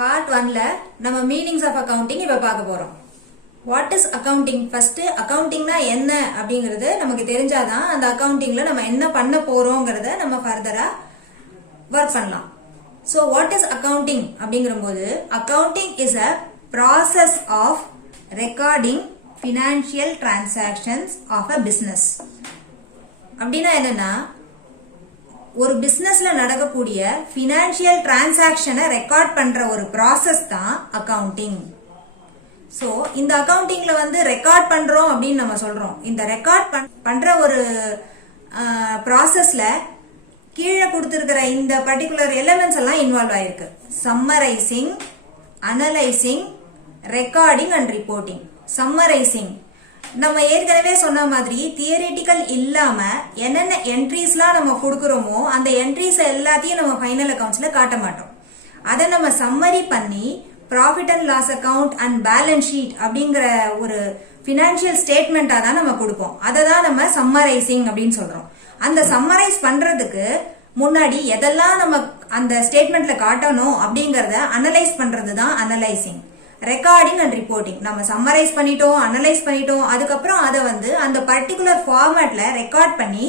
Part 1ல நம்ம meanings of accounting இப்ப பார்க்க போறோம். What is accounting? ஃபர்ஸ்ட் அக்கவுண்டிங்னா என்ன அப்படிங்கறது நமக்கு தெரிஞ்சாதான் அந்த அக்கவுண்டிங்ல நம்ம என்ன பண்ண போறோம்ங்கறத நம்ம ஃபர்தரா ஒர்க் பண்ணலாம். So what is accounting அப்படிங்கறபோது accounting is a process of recording financial transactions of a business. அப்படினா என்னன்னா ஒரு பிசினஸ்ல நடக்கக்கூடிய ஃபினான்ஷியல் டிரான்சாக்ஷனை ரெக்கார்ட் பண்ற ஒரு ப்ராசஸ் தான் அக்கவுண்டிங். சோ இந்த அக்கவுண்டிங்ல ரெக்கார்ட் பண்றோம் அப்படின்னு நம்ம சொல்றோம். இந்த ரெக்கார்ட் பண்ற ஒரு ப்ராசஸ்ல கீழே கொடுத்திருக்கிற இந்த பர்டிகுலர் எலிமெண்ட்ஸ் எல்லாம் இன்வால்வ் ஆயிருக்கு. Summarising, analysing, recording and reporting. Summarising நம்ம ஏற்கனவே சொன்ன மாதிரி தியரிட்டிக்கல் இல்லாம என்னென்ன என்ட்ரிஸ்லாம் நம்ம கொடுக்கறோமோ அந்த என்ட்ரிஸ் எல்லாத்தையும் நம்ம ஃபைனல் அக்கவுண்ட்ஸ்ல காட்ட மாட்டோம். அதை நம்ம சம்மரி பண்ணி profit and loss account and balance sheet அப்படிங்கிற ஒரு பினான்சியல் ஸ்டேட்மெண்டா தான் நம்ம கொடுப்போம். அதை தான் நம்ம சம்மரைசிங் அப்படின்னு சொல்றோம். அந்த சம்மரைஸ் பண்றதுக்கு முன்னாடி எதெல்லாம் நம்ம அந்த ஸ்டேட்மெண்ட்ல காட்டணும் அப்படிங்கறத அனலைஸ் பண்றது தான் அனலைசிங். ரெக்கார்டிங் அண்ட் ரிப்போர்ட்டிங் நம்ம சம்மரைஸ் பண்ணிட்டோம், அனலைஸ் பண்ணிட்டோம், அதுக்கப்புறம் அதை அந்த பர்டிகுலர் ஃபார்மேட்ல ரெக்கார்ட் பண்ணி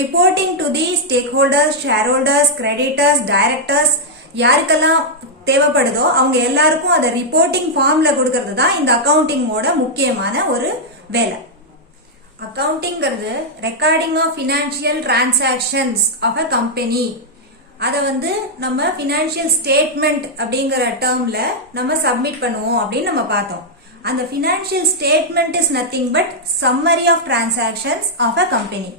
reporting to the stack holders, share holders, creditors, directors, யாருக்கெல்லாம் தேவைப்படுதோ அவங்க எல்லாருக்கும் அதை ரிப்போர்ட்டிங் ஃபார்ம்ல கொடுக்கறது தான் இந்த அக்கவுண்டிங்கோட முக்கியமான ஒரு வேலை. அக்கவுண்டிங்கிறது recording of financial transactions of a company. அதை நம்ம பினான்சியல் ஸ்டேட்மெண்ட் அப்படிங்கிற டேர்ம்ல நம்ம சப்மிட் பண்ணுவோம் அப்படின்னு நம்ம பார்த்தோம். அந்த financial statement is nothing but summary of transactions of a company.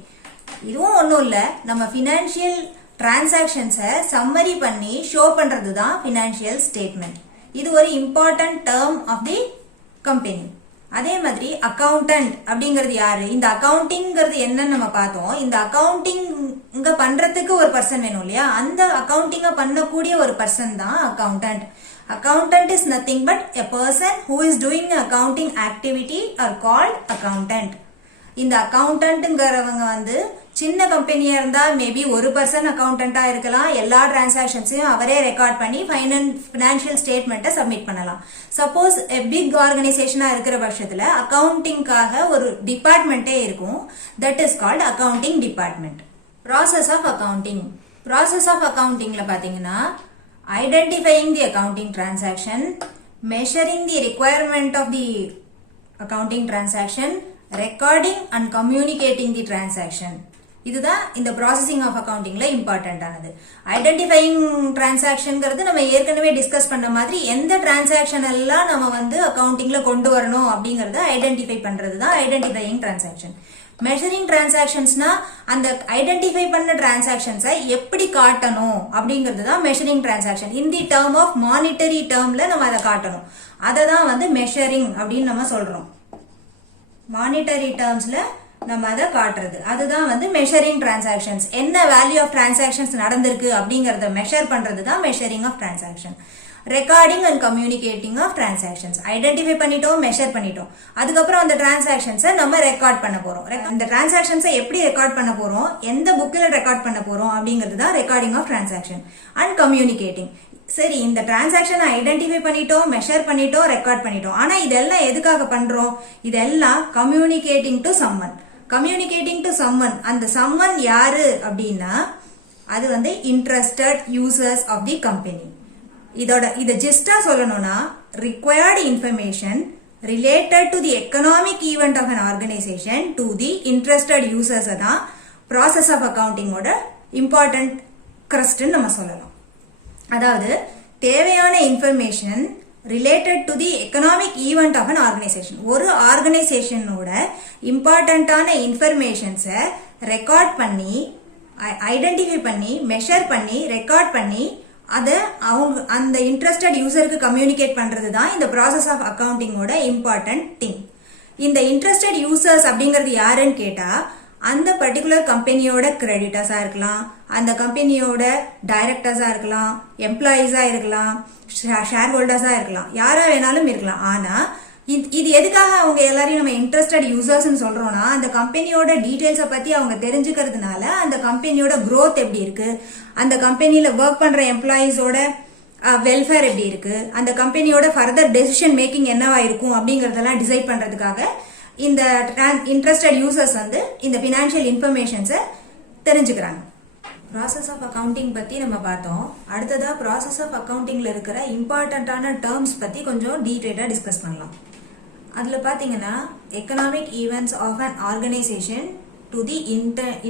இதுவும் ஒன்றும் இல்லை, நம்ம பினான்சியல் டிரான்சாக்ஷன்ஸை சம்மரி பண்ணி ஷோ பண்றது தான் பினான்சியல் ஸ்டேட்மெண்ட். இது ஒரு important term of the company. அதே மாதிரி அக்கவுண்டன்ட் அப்படிங்கிறது யாரு? இந்த அக்கவுண்டிங்கிறது என்னன்னு நம்ம பார்த்தோம். இந்த அக்கவுண்டிங் பண்றதுக்கு ஒரு பர்சன் வேணும் இல்லையா? அந்த அக்கவுண்டிங்க பண்ணக்கூடிய ஒரு பர்சன் தான் accountant. Accountant is nothing but a person who is doing accounting activity are called accountant. இந்த அக்கவுண்டன்ட்ங்கிறவங்க சின்ன கம்பெனியா இருந்தா மேபி ஒரு பர்சன் அக்கவுண்டன்டா இருக்கலாம். எல்லா டிரான்சாக்ஷன்ஸையும் அவரே ரெக்கார்ட் பண்ணி பினான்சியல் ஸ்டேட்மெண்ட்டை சப்மிட் பண்ணலாம். சப்போஸ் பிக் ஆர்கனைசேஷனா இருக்கிற பட்சத்துல அக்கவுண்டிங்காக ஒரு டிபார்ட்மெண்டே இருக்கும். That is called accounting department. Process of accounting. Process of அக்கவுண்டிங்ல பாத்தீங்கன்னா identifying the accounting transaction, measuring the requirement of the accounting transaction, recording and communicating the transaction. இதுதான் இந்த ப்ராசஸிங் ஆஃப் அக்கவுண்டிங்ல இம்பார்ட்டன்ட் ஆனது. ஐடென்டிஃபையிங் டிரான்சாக்ஷன்ங்கிறது நம்ம ஏற்கனவே டிஸ்கஸ் பண்ண மாதிரி எந்த டிரான்சாக்ஷன் எல்லாம் நம்ம அக்கவுண்டிங்ல கொண்டு வரணும் அப்படிங்கறத ஐடென்டிஃபை பண்றது தான் ஐடென்டிஃபையிங் டிரான்சாக்ஷன். மெஷரிங் டிரான்சாக்ஷன்ஸ்னா அந்த ஐடென்டிஃபை பண்ண டிரான்சாக்ஷன்ஸை எப்படி காட்டணும் அப்படிங்கிறது தான் measuring transaction. In the term of monetary டேர்ம்ல நம்ம அதை காட்டணும். அதை தான் மெஷரிங் அப்படின்னு நம்ம சொல்றோம். மானிட்டரி டேர்ம்ஸ்ல நம்ம அதை காட்டுறது அதுதான் மெஷரிங் டிரான்சாக்ஷன்ஸ். என்ன வேல்யூ ஆஃப் டிரான்சாக்ஷன்ஸ் நடந்திருக்கு அப்படிங்கறத மெஷர் பண்றது தான் measuring of transaction. Recording and communicating of transactions. Identify பண்ணிட்டோம், மெஷர் பண்ணிட்டோம், அதுக்கப்புறம் அந்த டிரான்சாக்ஷன்ஸை நம்ம ரெக்கார்ட் பண்ண போறோம். அந்த டிரான்சாக்ஷன்ஸை எப்படி ரெக்கார்ட் பண்ண போறோம், எந்த புக்ல ரெக்கார்ட் பண்ண போறோம் அப்படிங்கிறது தான் recording of transaction. And communicating. சரி, இந்த டிரான்சாக்ஷனை ஐடென்டிஃபை பண்ணிட்டோம், மெஷர் பண்ணிட்டோம், ரெக்கார்ட் பண்ணிட்டோம். ஆனா இதெல்லாம் எதுக்காக பண்றோம்? இதெல்லாம் communicating to someone. Communicating to someone. அந்த சம்மன் யாரு அப்படின்னா அது interested users of the company. இத ஜஸ்டா சொல்லணும்னா required information related to the economic event of an organization to the interested users தான் process of accounting ஓட important crust நம்ம சொல்லலாம். அதாவது தேவையான information related to the economic event of an organisation. ஒரு ஆர்கனைசேஷனோட இம்பார்ட்டன்டான இன்ஃபர்மேஷன்ஸை ரெக்கார்ட் பண்ணி, ஐடென்டிஃபை பண்ணி, மெஷர் பண்ணி, ரெக்கார்ட் பண்ணி அதை அந்த இன்ட்ரெஸ்டட் யூசருக்கு கம்யூனிகேட் பண்றது தான் இந்த ப்ராசஸ் ஆஃப் அக்கவுண்டிங்கோட இம்பார்ட்டன்ட் திங். இந்த இன்ட்ரெஸ்டட் யூசர்ஸ் அப்படிங்கிறது யாருன்னு கேட்டா அந்த பர்டிகுலர் கம்பெனியோட கிரெடிட்டர்ஸா இருக்கலாம், அந்த கம்பெனியோட டைரக்டர்ஸா இருக்கலாம், எம்ப்ளாயிஸா இருக்கலாம், ஷேர் ஹோல்டர்ஸா இருக்கலாம், யாரா வேணாலும் இருக்கலாம். ஆனா இது எதுக்காக அவங்க எல்லாரையும் நம்ம இன்ட்ரெஸ்டட் யூசர்ஸ் சொல்றோம்னா அந்த கம்பெனியோட டீடைல்ஸை பத்தி அவங்க தெரிஞ்சுக்கிறதுனால அந்த கம்பெனியோட growth எப்படி இருக்கு, அந்த கம்பெனியில ஒர்க் பண்ற எம்ப்ளாயிஸோட வெல்ஃபேர் எப்படி இருக்கு, அந்த கம்பெனியோட ஃபர்தர் டெசிஷன் மேக்கிங் என்னவா இருக்கும் அப்படிங்கறதெல்லாம் டிசைட் பண்றதுக்காக இந்த இன்ட்ரெஸ்டட் யூசர்ஸ் வந்து இந்த ஃபினான்ஷியல் இன்ஃபர்மேஷன்ஸை தெரிஞ்சுக்கிறாங்க. ப்ராசஸ் ஆஃப் அக்கவுண்டிங் பத்தி நம்ம பார்த்தோம். அடுத்ததா ப்ராசஸ் ஆஃப் அக்கவுண்டிங்ல இருக்கிற இம்பார்ட்டன்டான டேர்ம்ஸ் பத்தி கொஞ்சம் டீடைலா டிஸ்கஸ் பண்ணலாம். அதுல பாத்தீங்கன்னா economic events of an organisation to the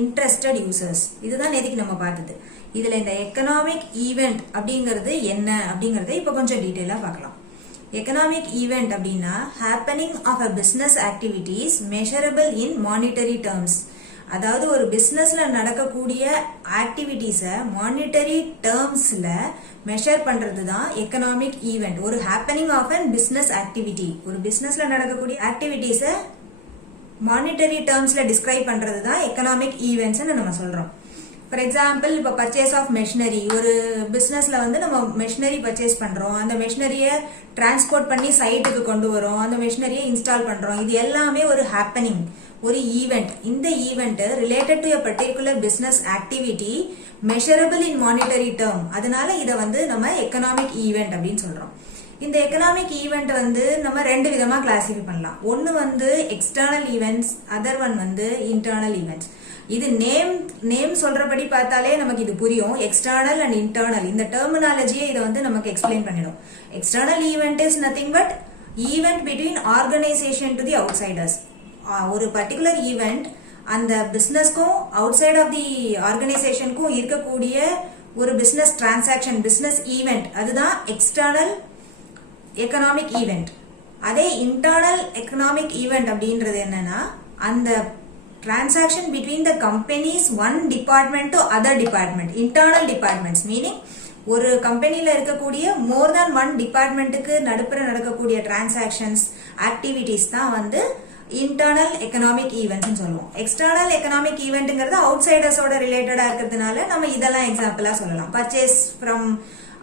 interested users, இதுதான் நேற்றுக்கு நம்ம பார்த்தது. இதுல இந்த எக்கனாமிக் ஈவெண்ட் அப்படிங்கிறது என்ன அப்படிங்கறத இப்ப கொஞ்சம் டீடைலா பார்க்கலாம். எக்கனாமிக் ஈவெண்ட் அப்படின்னா happening of a business activities measurable in monetary terms. அதாவது ஒரு பிசினஸ்ல நடக்கக்கூடிய ஆக்டிவிட்டிஸை மானிட்டரி டேர்ம்ஸ்ல மெஷர் பண்றது தான் எக்கனாமிக் ஈவெண்ட். ஒரு happening of an business activity, ஒரு பிசினஸ்ல நடக்கக்கூடிய ஆக்டிவிட்டிஸை மானிட்டரி டேர்ம்ஸ்ல டிஸ்கிரைப் பண்றது தான் எக்கனாமிக் ஈவெண்ட்ஸ் நம்ம சொல்றோம். ஃபார் எக்ஸாம்பிள், இப்போ பர்ச்சேஸ் ஆஃப் மெஷினரி, ஒரு பிசினஸ்ல வந்து நம்ம மெஷினரி பர்ச்சேஸ் பண்றோம், அந்த மெஷினரியை டிரான்ஸ்போர்ட் பண்ணி சைட்டுக்கு கொண்டு வரோம், அந்த மெஷினரியை இன்ஸ்டால் பண்றோம். இது எல்லாமே ஒரு ஹேப்பனிங், ஒரு ஈவெண்ட். இந்த event related to a particular business activity measurable in monetary term. அதனால இதை வந்து நம்ம எக்கனாமிக் ஈவெண்ட் அப்படின்னு சொல்றோம். இந்த எக்கனாமிக் ஈவெண்ட் வந்து நம்ம ரெண்டு விதமா கிளாசிஃபை பண்ணலாம். ஒன்னு வந்து எக்ஸ்டர்னல் ஈவெண்ட்ஸ், அதர் ஒன் வந்து இன்டர்னல் ஈவெண்ட்ஸ். இது நேம் சொல்றபடி பார்த்தாலே நமக்கு இது புரியும். எக்ஸ்டர்னல் அண்ட் இன்டர்னல் இந்த டெர்மினாலஜியை இதை வந்து நமக்கு எக்ஸ்பிளைன் பண்ணிடும். External event is nothing but event between organisation to the outsiders. ஒரு பர்டிகுலர் ஈவெண்ட் அந்த பிசினஸ்க்கும் அவுட் சைட் ஆஃப் தி ஆர்கனைசேஷனுக்கும் இருக்கக்கூடிய ஒரு பிசினஸ் டிரான்சாக்சன், பிசினஸ் ஈவெண்ட், அதுதான் எக்ஸ்டர்னல் எக்கனாமிக் ஈவெண்ட். அதே இன்டர்னல் எக்கனாமிக் ஈவெண்ட் அப்படின்றது என்னன்னா அந்த transaction between the companies one department to other department. Internal departments meaning ஒரு கம்பெனில இருக்கக்கூடிய மோர் தேன் ஒன் டிபார்ட்மெண்ட்டுக்கு நடுப்புற நடக்கக்கூடிய டிரான்சாக்சன்ஸ் ஆக்டிவிட்டிஸ் தான் வந்து இன்டர்னல் எக்கனாமிக் ஈவெண்ட்ஸ் சொல்லுவோம். எக்ஸ்டர்னல் எக்கனாமிக் ஈவெண்ட்ங்கிறது அவுட் சைடர்ஸோட ரிலேட்டடா இருக்கிறதுனால நம்ம இதெல்லாம் எக்ஸாம்பிளா சொல்லலாம். Purchase from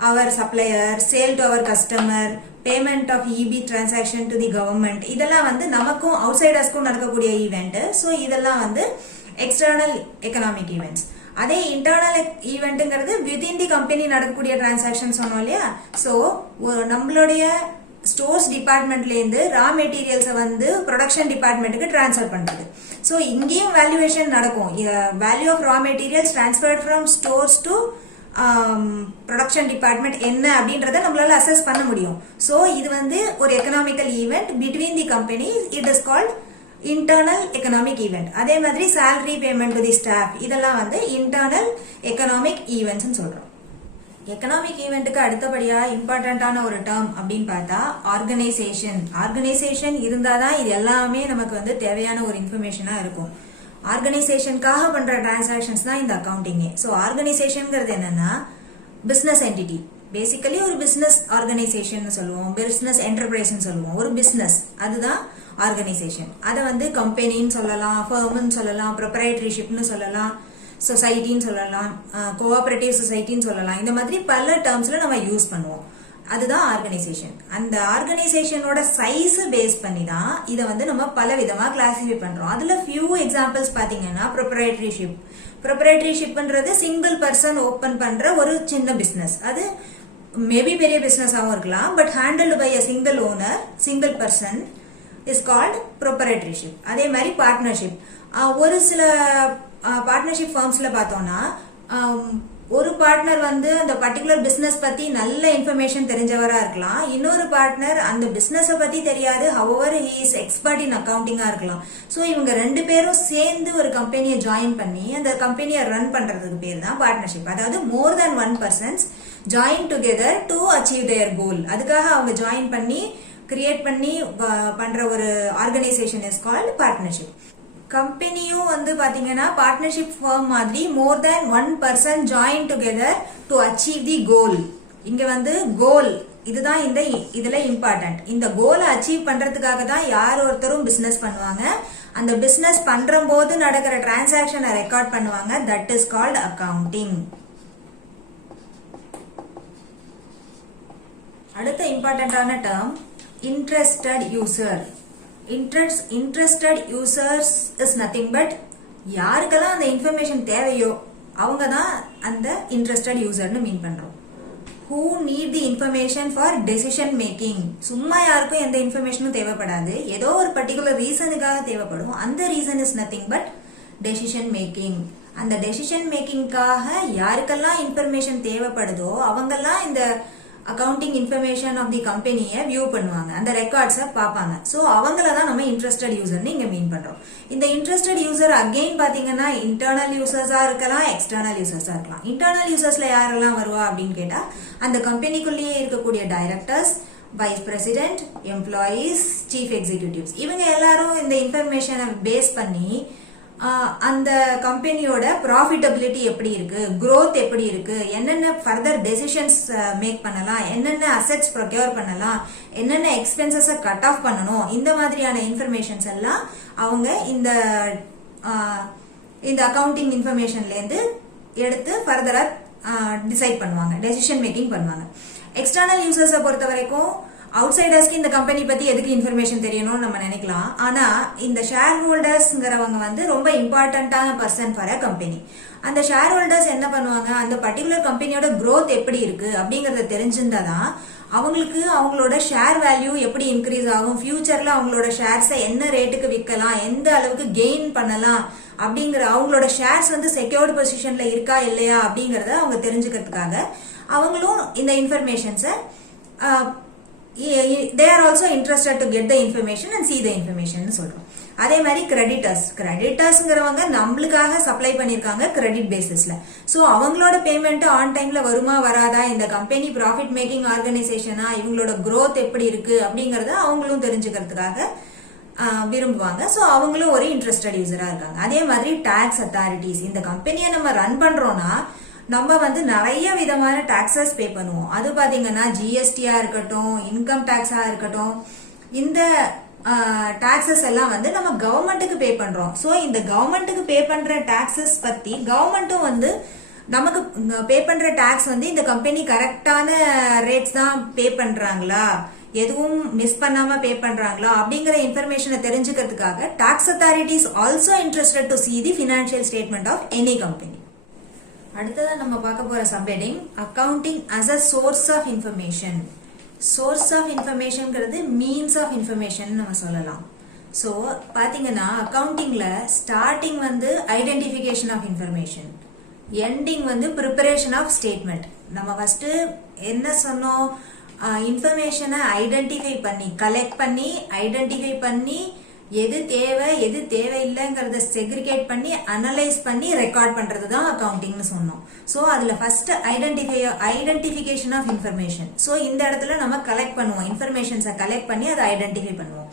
our supplier, sale to our customer, payment of EB transaction to the government, இதெல்லாம் வந்து நமக்கும் அவுட்சைடர்ஸ்க்கும் நடக்கக்கூடிய ஈவெண்ட். ஸோ இதெல்லாம் வந்து எக்ஸ்டர்னல் எக்கனாமிக் ஈவெண்ட்ஸ். அதே இன்டர்னல் ஈவெண்ட்ங்கிறது வித்தின் தி கம்பெனி நடக்கக்கூடிய டிரான்சாக்சன் சொன்னோம் இல்லையா. ஸோ நம்மளுடைய ஸ்டோர்ஸ் டிபார்ட்மெண்ட்ல இருந்து ரா மெட்டீரியல்ஸை வந்து ப்ரொடக்ஷன் டிபார்ட்மெண்ட்டுக்கு டிரான்ஸ்ஃபர் பண்றது. ஸோ இங்கேயும் வேல்யூவேஷன் நடக்கும். Value of raw materials transferred from stores to production department என்ன அப்படின்றத நம்மளால அசஸ் பண்ண முடியும். ஸோ இது வந்து ஒரு economical event between the company. It is called internal economic event. அதே மாதிரி salary payment to the staff, இதெல்லாம் வந்து இன்டர்னல் எக்கனாமிக் ஈவெண்ட்ஸ் சொல்றோம். எக்கனாமிக் ஈவெண்ட்டுக்கு அடுத்தபடியா இம்பார்ட்டன்டான ஒரு டேர்ம் அப்படின்னு பார்த்தா ஆர்கனைசேஷன். ஆர்கனைசேஷன் இருந்தாதான் இது எல்லாமே நமக்கு வந்து தேவையான ஒரு இன்ஃபர்மேஷனா இருக்கும். ஆர்கனைசேஷனுக்காக பண்ற டிரான்சாக்சன்ஸ் தான் இந்த அக்கவுண்டிங்கே. ஸோ ஆர்கனைசேஷன்ங்கிறது என்னன்னா பிசினஸ் என்டிட்டி. பேசிக்கலி ஒரு பிசினஸ் ஆர்கனைசேஷன் சொல்லுவோம், பிசினஸ் என்டர்பிரைஸ் சொல்லுவோம். ஒரு பிசினஸ் அதுதான் ஆர்கனைசேஷன். அதை வந்து கம்பெனின்னு சொல்லலாம், ஃபர்ம்னு சொல்லலாம், ப்ரொப்ரைட்டரிஷிப்னு சொல்லலாம், சொசைட்டின்னு சொல்லலாம், கோஆபரேட்டிவ் சொசைட்டின்னு சொல்லலாம். இந்த மாதிரி பல டேர்ம்ஸ்ல நம்ம யூஸ் பண்ணுவோம். அதுதான் ஆர்கனைசேஷன். அந்த ஆர்கனைசேஷனோட சைஸ் பேஸ் பண்ணி தான் இதை வந்து நம்ம பல விதமா கிளாசிஃபை பண்றோம். அதுல ஃபியூ எக்ஸாம்பிள்ஸ் பாத்தீங்கன்னா ப்ரொப்ரைட்டரிஷிப். ப்ரொப்ரைட்டரிஷிப்ன்றது சிங்கிள் பர்சன் ஓபன் பண்ற ஒரு சின்ன பிசினஸ். அது மேபி பெரிய பிசினஸாகவும் இருக்கலாம், but handled by a single owner, single person is called proprietorship. அதே மாதிரி பார்ட்னர்ஷிப். ஒரு சில பார்ட்னர்ஷிப் ஃபார்ம்ஸ்ல பார்த்தோம்னா ஒரு பார்ட்னர் வந்து அந்த பர்டிகுலர் பிசினஸ் பத்தி நல்ல இன்ஃபர்மேஷன் தெரிஞ்சவரா இருக்கலாம், இன்னொரு பார்ட்னர் அந்த பிசினஸ் பத்தி தெரியாது, however he is expert in அக்கவுண்டிங்கா இருக்கலாம். ஸோ இவங்க ரெண்டு பேரும் சேர்ந்து ஒரு கம்பெனியை ஜாயின் பண்ணி அந்த கம்பெனியை ரன் பண்றதுக்கு பேர் தான் பார்ட்னர்ஷிப். அதாவது more than one persons join together to achieve their goal. அதுக்காக அவங்க ஜாயின் பண்ணி கிரியேட் பண்ணி பண்ற ஒரு ஆர்கனைசேஷன் இஸ் கால்ட் பார்ட்னர்ஷிப். கம்பெனியும் வந்து பாத்தீங்கன்னா பார்ட்னர்ஷிப் ஃபார்ம் மாதிரி more than one person join together to achieve the goal. இங்க வந்து கோல் இதுதான் இந்த இதுல இம்பார்ட்டன்ட். இந்த கோலை அச்சீவ் பண்றதுக்காக தான் யார் ஒருத்தரும் பிசினஸ் பண்ணுவாங்க. அந்த பிசினஸ் பண்ற போது நடக்கிற டிரான்சாக்சனை ரெக்கார்ட் பண்ணுவாங்க. That is called accounting. அடுத்த இம்பார்ட்டன்டான term interested user. interested users is nothing but யாருக்கெல்லாம் அந்த இன்ஃபர்மேஷன் தேவையோ அவங்க தான் அந்த இன்ட்ரெஸ்டட் யூசர்னு மீன் பண்றோம். who need the information for decision making. சும்மா யாருக்கும் எந்த இன்ஃபர்மேஷனும் தேவைப்படாது, ஏதோ ஒரு பர்டிகுலர் ரீசனுக்காக தேவைப்படும். அந்த reason is nothing but decision making. அந்த டெசிஷன் மேக்கிங்காக யாருக்கெல்லாம் இன்ஃபர்மேஷன் தேவைப்படுதோ அவங்கெல்லாம் இந்த அக்கவுண்டிங் இன்ஃபர்மேஷன் ஆஃப் தி கம்பெனியை வியூ பண்ணுவாங்க, அந்த ரெக்கார்ட்ஸை பார்ப்பாங்க. ஸோ அவங்கள தான் நம்ம இன்ட்ரெஸ்டட் யூசர்னு இங்கே மீன் பண்றோம். இந்த இன்ட்ரெஸ்டட் யூசர் அகெயின் பாத்தீங்கன்னா இன்டர்னல் யூசர்ஸா இருக்கலாம், எக்ஸ்டர்னல் யூசர்ஸா இருக்கலாம். இன்டர்னல் யூசர்ஸ்ல யாரெல்லாம் வருவா அப்படின்னு கேட்டா அந்த கம்பெனிக்குள்ளேயே இருக்கக்கூடிய directors, vice president, employees, chief executives, இவங்க எல்லாரும் இந்த இன்ஃபர்மேஷனை பேஸ் பண்ணி அந்த கம்பெனியோட ப்ராஃபிட்டபிலிட்டி எப்படி இருக்கு, growth எப்படி இருக்கு, என்னென்ன ஃபர்தர் டெசிஷன்ஸ் மேக் பண்ணலாம், என்னென்ன அசெட்ஸ் ப்ரொக்யூர் பண்ணலாம், என்னென்ன எக்ஸ்பென்சஸை கட் ஆஃப் பண்ணணும், இந்த மாதிரியான இன்ஃபர்மேஷன்ஸ் எல்லாம் அவங்க இந்த அக்கவுண்டிங் இன்ஃபர்மேஷன்ல இருந்து எடுத்து ஃபர்தரா டிசைட் பண்ணுவாங்க, டெசிஷன் மேக்கிங் பண்ணுவாங்க. எக்ஸ்டர்னல் யூசர்ஸை பொறுத்த வரைக்கும் அவுட்சைடர்ஸ்க்கு இந்த கம்பெனி பத்தி எதுக்கு இன்ஃபர்மேஷன் தெரியணும்னு நம்ம நினைக்கலாம். ஆனா இந்த ஷேர் ஹோல்டர்ஸ்ங்கிறவங்க வந்து ரொம்ப இம்பார்ட்டன்டான பர்சன் ஃபார் அ கம்பெனி. அந்த ஷேர் ஹோல்டர்ஸ் என்ன பண்ணுவாங்க, அந்த பர்டிகுலர் கம்பெனியோட growth எப்படி இருக்கு அப்படிங்கறத தெரிஞ்சிருந்தாதான் அவங்களுக்கு அவங்களோட ஷேர் வேல்யூ எப்படி இன்க்ரீஸ் ஆகும், ஃபியூச்சர்ல அவங்களோட ஷேர்ஸை என்ன ரேட்டுக்கு விற்கலாம், எந்த அளவுக்கு கெயின் பண்ணலாம் அப்படிங்கிற அவங்களோட ஷேர்ஸ் வந்து செக்யூர்டு பொசிஷன்ல இருக்கா இல்லையா அப்படிங்கறத அவங்க தெரிஞ்சுக்கிறதுக்காக அவங்களும் இந்த இன்ஃபர்மேஷன்ஸை they are also interested to get the information and see the information சொல்றோம். அதே மாதிரி கிரெடிட்டர்ஸ்ங்கிறவங்க நம்மளுக்காக சப்ளை பண்ணிருக்காங்க கிரெடிட் பேசிஸ்ல. சோ அவங்களோட பேமெண்ட் ஆன் டைம்ல வருமா வராதா, இந்த கம்பெனி ப்ராஃபிட் மேக்கிங் ஆர்கனைசேஷனா, இவங்களோட growth எப்படி இருக்கு அப்படிங்கறத அவங்களும் தெரிஞ்சுக்கிறதுக்காக விரும்புவாங்க. சோ அவங்களும் ஒரு இன்ட்ரெஸ்டட் யூசரா இருக்காங்க. அதே மாதிரி டாக்ஸ் அத்தாரிட்டிஸ், இந்த கம்பெனியை நம்ம ரன் பண்றோம்னா நம்ம வந்து நிறைய விதமான டாக்ஸஸ் பே பண்ணுவோம். அது பாத்தீங்கன்னா ஜிஎஸ்டியா இருக்கட்டும், இன்கம் டாக்ஸா இருக்கட்டும், இந்த டாக்ஸஸ் எல்லாம் வந்து நம்ம கவர்மெண்ட்டுக்கு பே பண்றோம். சோ இந்த கவர்மெண்ட்டுக்கு பே பண்ற டாக்ஸஸ் பத்தி கவர்மெண்ட்டும் வந்து நமக்கு பே பண்ற டாக்ஸ் வந்து இந்த கம்பெனி கரெக்டான ரேட்ஸ் தான் பே பண்றாங்களா, எதுவும் மிஸ் பண்ணாம பே பண்றாங்களா அப்படிங்கிற இன்ஃபர்மேஷனை தெரிஞ்சுக்கிறதுக்காக tax authorities also interested to see the financial statement of any company. அடுத்ததா நம்ம பார்க்க போற subheading accounting as a source of information. Source of இன்ஃபர்மேஷன்ங்கிறது மீன்ஸ் ஆஃப் இன்ஃபர்மேஷன் நம்ம சொல்லலாம். ஸோ பாத்தீங்கன்னா அக்கவுண்டிங்ல ஸ்டார்டிங் வந்து ஐடென்டிஃபிகேஷன் ஆஃப் இன்ஃபர்மேஷன், எண்டிங் வந்து ப்ரிப்பரேஷன் ஆஃப் ஸ்டேட்மெண்ட். நம்ம ஃபர்ஸ்ட் என்ன சொன்னோம், இன்ஃபர்மேஷனை ஐடென்டிஃபை பண்ணி கலெக்ட் பண்ணி ஐடென்டிஃபை பண்ணி எது தேவை எது தேவையில்லைங்கிறத செக்ரிகேட் பண்ணி அனலைஸ் பண்ணி ரெக்கார்ட் பண்றது தான் அக்கவுண்டிங்னு சொன்னோம். ஸோ அதுல first identification of information. So இந்த இடத்துல நம்ம கலெக்ட் பண்ணுவோம், இன்ஃபர்மேஷன்ஸை கலெக்ட் பண்ணி அதை ஐடென்டிஃபை பண்ணுவோம்.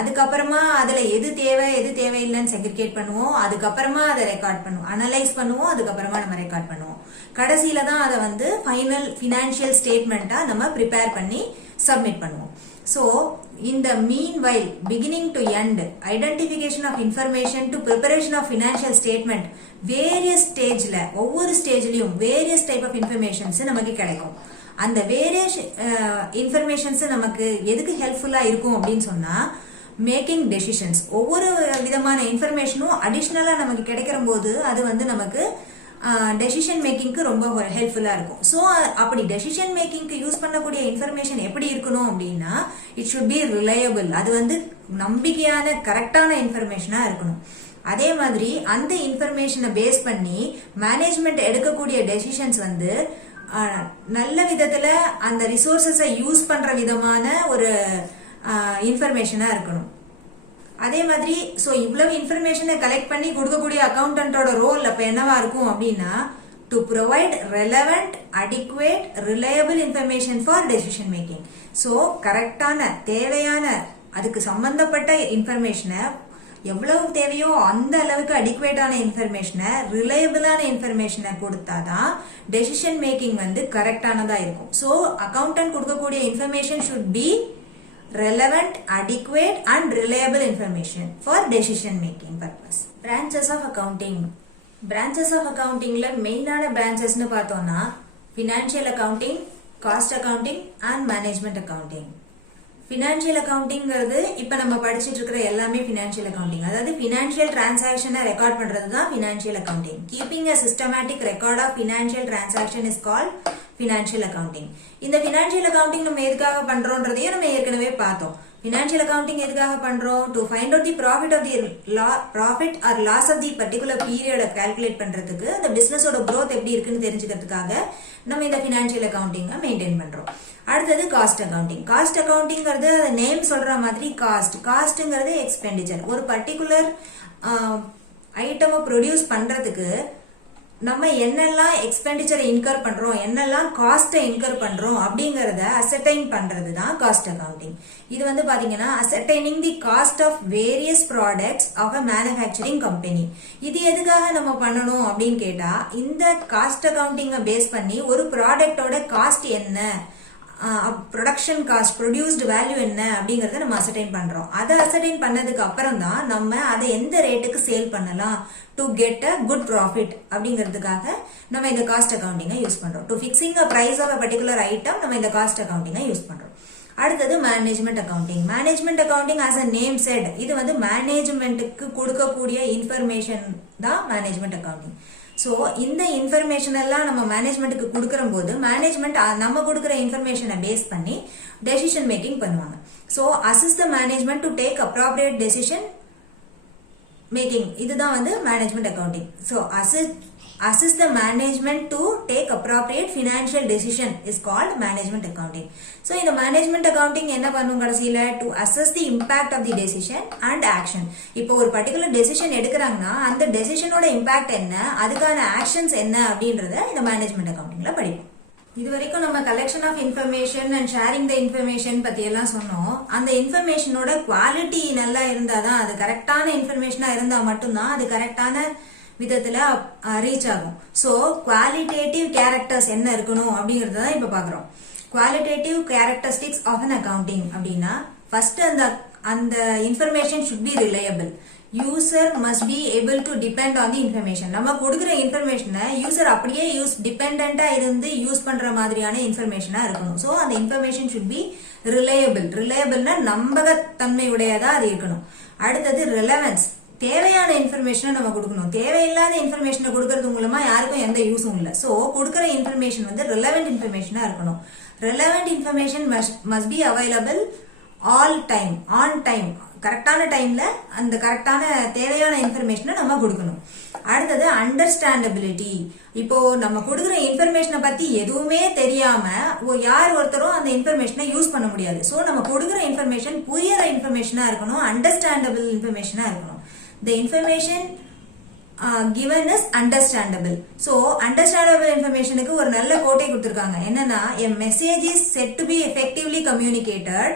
அதுக்கப்புறமா அதுல எது தேவை எது தேவையில்லைன்னு செக்ரிகேட் பண்ணுவோம். அதுக்கப்புறமா அதை ரெக்கார்ட் பண்ணுவோம், அனலைஸ் பண்ணுவோம். அதுக்கப்புறமா நம்ம ரெக்கார்ட் பண்ணுவோம். கடைசியில தான் அதை வந்து ஃபைனல் ஃபினான்ஷியல் ஸ்டேட்மெண்டா நம்ம ப்ரிப்பேர் பண்ணி சப்மிட் பண்ணுவோம். So, in the meanwhile, beginning to end, identification of information to preparation of financial statement, various stageல ஒவ்வொரு ஸ்டேஜ்லயும் various type of informations நமக்கு கிடைக்கும். அந்த various informations நமக்கு எதுக்கு ஹெல்ப்ஃபுல்லா இருக்கும் அப்படின்னு சொன்னா மேக்கிங் டெசிஷன்ஸ். ஒவ்வொரு விதமான இன்ஃபர்மேஷனும் அடிஷ்னலா நமக்கு கிடைக்கிற போது அது வந்து நமக்கு டெசிஷன் மேக்கிங்க்கு ரொம்ப ஹெல்ப்ஃபுல்லா இருக்கும். ஸோ அப்படி டெசிஷன் மேக்கிங்க்கு யூஸ் பண்ணக்கூடிய இன்ஃபர்மேஷன் எப்படி இருக்கணும் அப்படின்னா இட் ஷுட் பி ரிலையபிள். அது வந்து நம்பிக்கையான கரெக்டான இன்ஃபர்மேஷனா இருக்கணும். அதே மாதிரி அந்த இன்ஃபர்மேஷனை பேஸ் பண்ணி மேனேஜ்மெண்ட் எடுக்கக்கூடிய டெசிஷன்ஸ் வந்து நல்ல விதத்துல அந்த ரிசோர்சஸை யூஸ் பண்ற விதமான ஒரு இன்ஃபர்மேஷனா இருக்கணும். அதே மாதிரி சோ இவ்வளவு இன்ஃபர்மேஷனை கலெக்ட் பண்ணி கொடுக்கக்கூடிய அக்கௌண்டன்டோட ரோல் அப்ப என்னவா இருக்கும் அப்படின்னா to provide relevant adequate reliable information for decision making. So கரெக்டான தேவையான அதுக்கு சம்பந்தப்பட்ட இன்ஃபர்மேஷனை எவ்வளவு தேவையோ அந்த அளவுக்கு அடிக்குவேட்டான இன்ஃபர்மேஷனை ரிலையபிளான இன்ஃபர்மேஷனை கொடுத்தாதான் டெசிஷன் மேக்கிங் வந்து கரெக்டானதா இருக்கும். சோ அக்கௌண்டன்ட் கொடுக்கக்கூடிய information should B relevant, adequate and reliable information for decision making purpose. Branches of accounting. Branches of accounting la main ஆன branches னு பார்த்தோம்னா financial accounting, cost accounting and management accounting. Financial accountingங்கிறது இப்ப நம்ம படிச்சிட்டு இருக்கிற எல்லாமே financial accounting. அதாவது financial transaction-ஐ record பண்றது தான் financial accounting. Keeping a systematic record of financial transaction is called financial accounting. இந்த ஃபினான்ஷியல் அக்கவுண்டிங் நம்ம எதுக்காக பண்றோம்ன்றதையும் நம்ம ஏற்கனவே பார்த்தோம். ஃபினான்ஷியல் அக்கவுண்டிங் எதுக்காக பண்றோம்? To find out the profit or loss of the particular பீரியட கால்குலேட் பண்றதுக்கு, அந்த பிசினஸோட growth எப்படி இருக்குன்னு தெரிஞ்சுக்கிறதுக்காக நம்ம இந்த ஃபினான்ஷியல் அக்கவுண்டிங்கை மெயின்டைன் பண்றோம். அடுத்தது காஸ்ட் அக்கவுண்டிங். காஸ்ட் அக்கவுண்டிங்கிறது நேம் சொல்ற மாதிரி காஸ்ட்ங்கிறது எக்ஸ்பெண்டிச்சர். ஒரு பர்டிகுலர் ஐட்டமை ப்ரொடியூஸ் பண்றதுக்கு நம்ம என்னெல்லாம் எக்ஸ்பெண்டிச்சரை இன்கர் பண்றோம், என்னெல்லாம் காஸ்ட்டை இன்கர் பண்றோம் அப்படிங்கறத அசர்டைன் பண்றது தான் காஸ்ட் அக்கவுண்டிங். இது வந்து பாத்தீங்கன்னா ascertaining the cost of various products of a manufacturing company. இது எதுக்காக நம்ம பண்ணணும் அப்படின்னு கேட்டா, இந்த காஸ்ட் அக்கவுண்டிங்கை பேஸ் பண்ணி ஒரு ப்ராடக்டோட காஸ்ட் என்ன, ப்ரொடக்ஷன் காஸ்ட், ப்ரொடியூஸ்டு வேல்யூ என்ன அப்படிங்கறத நம்ம அசர்டைன் பண்றோம். அதை அசர்டைன் பண்ணதுக்கு அப்புறம் தான் நம்ம அதை எந்த ரேட்டுக்கு சேல் பண்ணலாம், to get a good profit அப்படிங்கிறதுக்காக நம்ம இந்த காஸ்ட் அக்கவுண்டிங்கை யூஸ் பண்றோம். To fixing a price of a particular item நம்ம இந்த காஸ்ட் அக்கவுண்டிங்கை யூஸ் பண்றோம். அடுத்தது management accounting. Management accounting as a name said, இது வந்து மேனேஜ்மெண்ட்டுக்கு கொடுக்கக்கூடிய இன்ஃபர்மேஷன் தான் மேனேஜ்மெண்ட் அக்கவுண்டிங். ஸோ இந்த இன்ஃபர்மேஷன் எல்லாம் நம்ம மேனேஜ்மெண்ட்டுக்கு கொடுக்குற போது மேனேஜ்மெண்ட் நம்ம கொடுக்குற இன்ஃபர்மேஷனை பேஸ் பண்ணி டெசிஷன் மேக்கிங் பண்ணுவாங்க. So assist the management to take appropriate decision making, இதுதான் வந்து management accounting. So assist the management to take appropriate financial decision is called management accounting. So இந்த management accounting என்ன பண்ணும் கடைசியில, to assess the impact of the decision and action. இப்போ ஒரு particular decision எடுக்கிறாங்கன்னா அந்த decisionோட impact என்ன, அதுக்கான actions என்ன அப்படின்றத இந்த management accountingல படிப்போம். இது வரைக்கும் நம்ம collection of information and sharing the information பத்தி எல்லாம் சொன்னோம். அந்த இன்ஃபர்மேஷனோட குவாலிட்டி நல்லா இருந்தாதான், அது கரெக்டான இன்ஃபர்மேஷனா இருந்தா மட்டும்தான் அது கரெக்டான விதத்துல ரீச் ஆகும். சோ குவாலிட்டேட்டிவ் கேரக்டர்ஸ் என்ன இருக்கணும் அப்படிங்கறத இப்ப பாக்குறோம். Qualitative characteristics of an accounting அப்படின்னா, ஃபர்ஸ்ட் அந்த information should be reliable. User must be able to depend on the information. நம்ம கொடுக்குற இன்ஃபர்மேஷனை யூசர் அப்படியே டிபெண்டா இருந்து யூஸ் பண்ற மாதிரியான இன்ஃபர்மேஷனா இருக்கணும். சோ அந்த இன்ஃபர்மேஷன் ஷுட் பி ரிலையபிள். ரிலையபிள்னா நம்பகத்தன்மை உடையதா அது இருக்கணும். அடுத்தது ரெலவன்ஸ். தேவையான இன்ஃபர்மேஷனை நம்ம கொடுக்கணும். தேவையில்லாத இன்ஃபர்மேஷனை கொடுக்கறது மூலமா யாருக்கும் எந்த யூஸும் இல்லை. சோ கொடுக்குற இன்ஃபர்மேஷன் வந்து ரெலவென்ட் இன்ஃபர்மேஷனா இருக்கணும். Relevant information must be available all time, on time, கரெக்டான டைம்ல அந்த கரெக்டான தேவையான இன்ஃபர்மேஷனை நம்ம கொடுக்கணும். அடுத்தது அண்டர்ஸ்டாண்டபிலிட்டி. இப்போ நம்ம கொடுக்குற இன்ஃபர்மேஷனை பத்தி எதுவுமே தெரியாம யார் ஒருத்தரும் அந்த இன்ஃபர்மேஷனை யூஸ் பண்ண முடியாது. சோ நம்ம கொடுக்குற இன்ஃபர்மேஷன் புரியுற இன்ஃபர்மேஷனா இருக்கணும், அண்டர்ஸ்டாண்டபிள் இன்ஃபர்மேஷனா இருக்கணும். The information given is understandable. So understandable informationக்கு ஒரு நல்ல கோட்டை கொடுத்திருக்காங்க. என்னன்னா, a message is said to be effectively communicated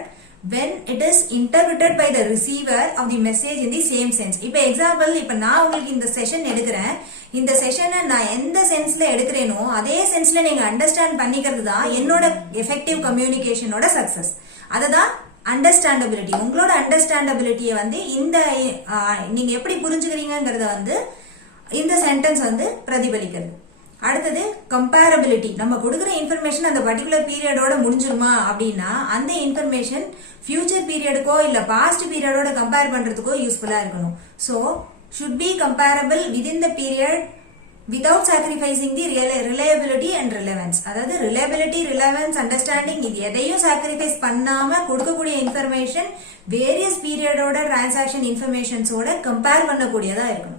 when it is interpreted by the receiver of the message in the same sense. இப்ப example, இப்ப நான் உங்களுக்கு இந்த செஷன் எடுக்கிறேன். இந்த செஷனை நான் எந்த சென்ஸ்ல எடுக்கிறேனோ அதே சென்ஸ்ல நீங்க அண்டர்ஸ்டாண்ட் பண்ணிக்கிறது தான் என்னோட எஃபெக்டிவ் கம்யூனிகேஷனோட சக்சஸ். அததான் அண்டர்ஸ்டாண்டபிலிட்டி. உங்களோட அண்டர்ஸ்டாண்டபிலிட்டியை வந்து இந்த நீங்க எப்படி புரிஞ்சுக்கிறீங்கிறத வந்து இந்த சென்டென்ஸ் வந்து பிரதிபலிக்கிறது. அடுத்தது கம்பேரபிலிட்டி. நம்ம கொடுக்குற இன்ஃபர்மேஷன் அந்த பர்டிகுலர் பீரியடோட முடிஞ்சிருமா அப்படின்னா அந்த இன்ஃபர்மேஷன் ஃபியூச்சர் பீரியடுக்கோ இல்ல பாஸ்ட் பீரியடோட கம்பேர் பண்றதுக்கோ யூஸ்ஃபுல்லா இருக்கணும். So should be comparable within the period without sacrificing the reliability and relevance. அதாவது reliability, relevance, understanding இது எதையும் sacrifice பண்ணாம கொடுக்கக்கூடிய இன்ஃபர்மேஷன் வேரியஸ் பீரியடோட டிரான்சாக்ஷன் இன்ஃபர்மேஷன்ஸோட கம்பேர் பண்ணக்கூடியதா இருக்கணும்.